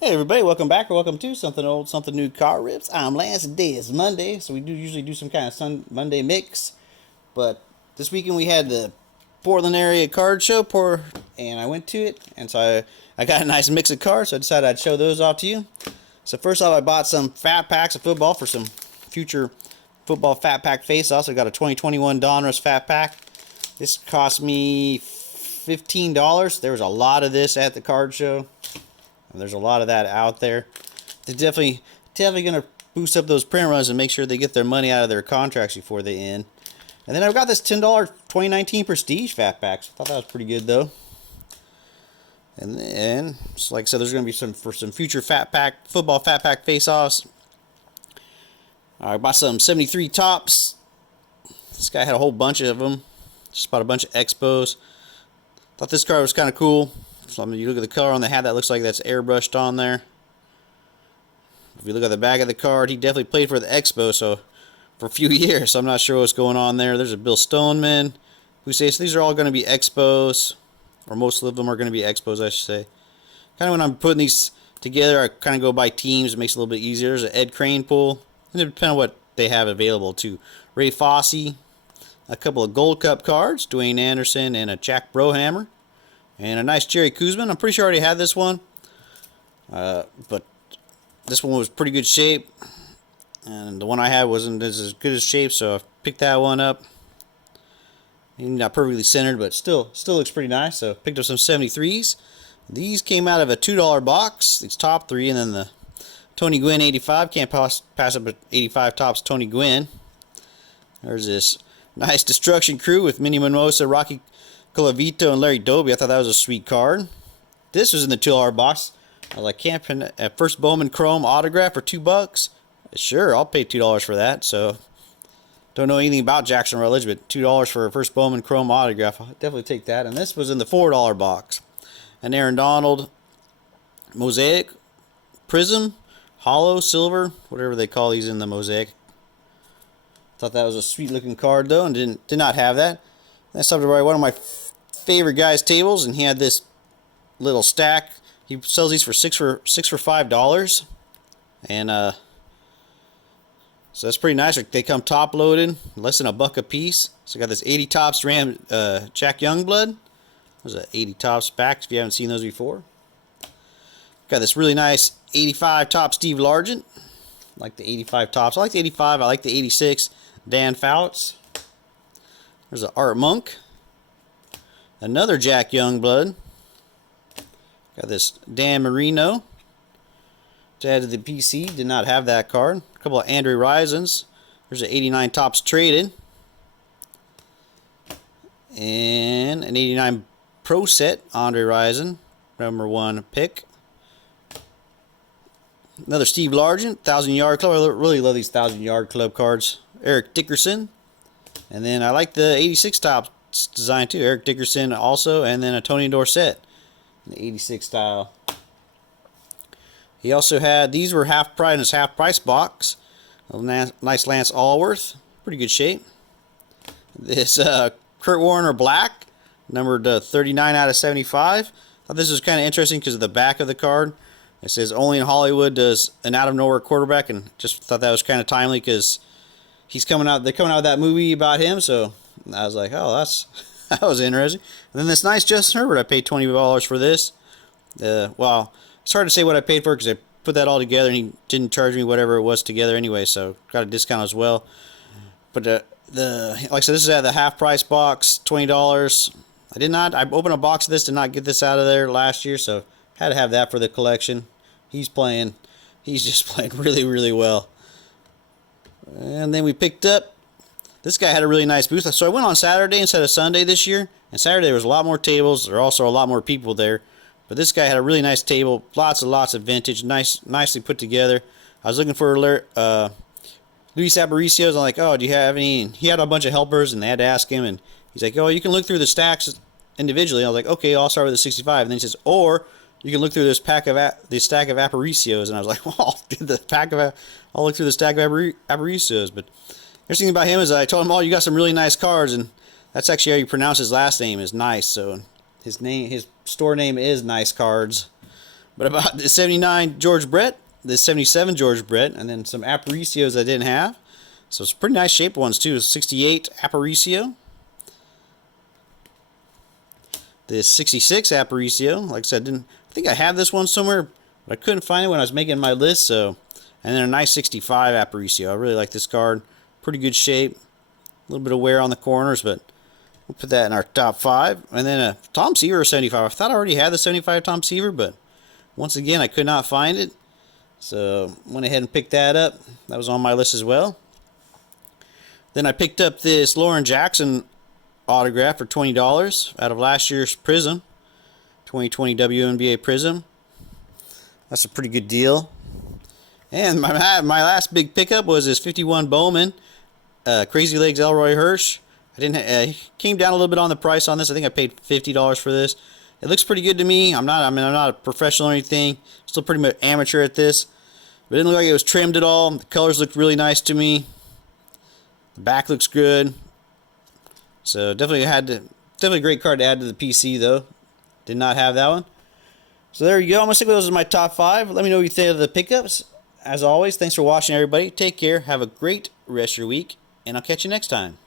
Hey everybody, welcome back or welcome to Something Old, Something New Car Rips. I'm Lance, and today is Monday, so we do usually do some kind of Monday mix. But this weekend we had the Portland area card show, and I went to it, and so I got a nice mix of cards, so I decided I'd show those off to you. So first off, I bought some fat packs of football for some future football fat pack face-offs. I got a 2021 Donruss fat pack. This cost me $15. There was a lot of this at the card show. There's a lot of that out there. They're definitely going to boost up those print runs and make sure they get their money out of their contracts before they end. And then I've got this $10 2019 Prestige Fat Packs. I thought that was pretty good, though. And then, so like I said, there's going to be some for some future football Fat Pack face-offs. I bought some 73 tops. This guy had a whole bunch of them. Just bought a bunch of Expos. Thought this card was kind of cool. So you look at the color on the hat, that looks like that's airbrushed on there. If you look at the back of the card, he definitely played for the Expo for a few years, so I'm not sure what's going on there. There's a Bill Stoneman who says these are all going to be Expos, or most of them are going to be Expos, I should say. Kind of when I'm putting these together, I kind of go by teams. It makes it a little bit easier. There's an Ed Crane pull, and it depends on what they have available too. Ray Fosse, a couple of Gold Cup cards, Dwayne Anderson, and a Jack Brohammer. And a nice Jerry Kuzman. I'm pretty sure I already had this one. But this one was pretty good shape. And the one I had wasn't as good as shape, so I picked that one up. Even not perfectly centered, but still looks pretty nice. So picked up some 73s. These came out of a $2 box. These top three, and then the Tony Gwynn 85. Can't pass up 85 tops Tony Gwynn. There's this nice Destruction Crew with Minnie Minoso, Rocky Colavito, and Larry Doby. I thought that was a sweet card. This was in the $2 box. I was like, can't a first Bowman Chrome autograph for $2? Sure, I'll pay $2 for that. So, don't know anything about Jackson Rutledge, but $2 for a first Bowman Chrome autograph, I'll definitely take that. And this was in the $4 box. And Aaron Donald, Mosaic, Prism, Hollow, Silver, whatever they call these in the Mosaic. Thought that was a sweet looking card though, and did not have that. That's up to one of my favorite guys' tables, and he had this little stack. He sells these for six for $5, and so that's pretty nice. They come top loaded, less than $1 a piece. So I got this 80 tops Jack Youngblood. There's a 80 tops pack if you haven't seen those before. Got this really nice 85 top Steve Largent. I like the 85 tops. I like the 85. I like the 86 Dan Fouts. There's an Art Monk. Another Jack Youngblood. Got this Dan Marino. To add to the PC. Did not have that card. A couple of Andre Risons. There's an 89 tops traded. And an 89 Pro Set Andre Rison. #1 pick. Another Steve Largent. 1,000-yard club. I really love these 1,000-yard club cards. Eric Dickerson. And then I like the 86 tops design too. Eric Dickerson also, and then a Tony Dorsett in the 86 style. He also had, these were half price in his half price box. A nice Lance Allworth, pretty good shape. This Kurt Warner Black, numbered 39 out of 75. I thought this was kind of interesting because of the back of the card. It says only in Hollywood does an out of nowhere quarterback, and just thought that was kind of timely because they're coming out with that movie about him, so I was like, oh, that was interesting. And then this nice Justin Herbert, I paid $20 for this. Well, it's hard to say what I paid for because I put that all together and he didn't charge me whatever it was together anyway, so got a discount as well. But like I said, this is at the half price box, $20. I opened a box of this, did not get this out of there last year, so had to have that for the collection. He's just playing really, really well. And then we picked up, this guy had a really nice booth. So I went on Saturday instead of Sunday this year. And Saturday there was a lot more tables. There were also a lot more people there. But this guy had a really nice table. Lots of vintage. Nicely put together. I was looking for Luis Aparicio. I'm like, oh, do you have any? And he had a bunch of helpers and they had to ask him. And he's like, oh, you can look through the stacks individually. I was like, okay, I'll start with the 65. And then he says, or you can look through this stack of Aparicios. And I was like, well, I'll look through the stack of Aparicios. But interesting thing about him is I told him, oh, you got some really nice cards, and that's actually how you pronounce his last name is Nice. So his store name is Nice Cards. But about the 79 George Brett, the 77 George Brett, and then some Aparicios I didn't have. So it's pretty nice shaped ones too. 68 Aparicio. The 66 Aparicio, like I said, I think I have this one somewhere, but I couldn't find it when I was making my list. So, and then a nice 65 Aparicio. I really like this card. Pretty good shape. A little bit of wear on the corners, but we'll put that in our top 5. And then a Tom Seaver 75. I thought I already had the 75 Tom Seaver, but once again, I could not find it. So went ahead and picked that up. That was on my list as well. Then I picked up this Lauren Jackson autograph for $20 out of last year's Prism, 2020 WNBA Prism. That's a pretty good deal. And my last big pickup was this 51 Bowman, Crazy Legs Elroy Hirsch. I came down a little bit on the price on this. I think I paid $50 for this. It looks pretty good to me. I'm not a professional or anything. Still pretty much amateur at this. But it didn't look like it was trimmed at all. The colors looked really nice to me. The back looks good. So definitely a great card to add to the PC though. Did not have that one. So there you go. I'm gonna stick with those as my top 5. Let me know what you think of the pickups. As always, thanks for watching, everybody. Take care. Have a great rest of your week, and I'll catch you next time.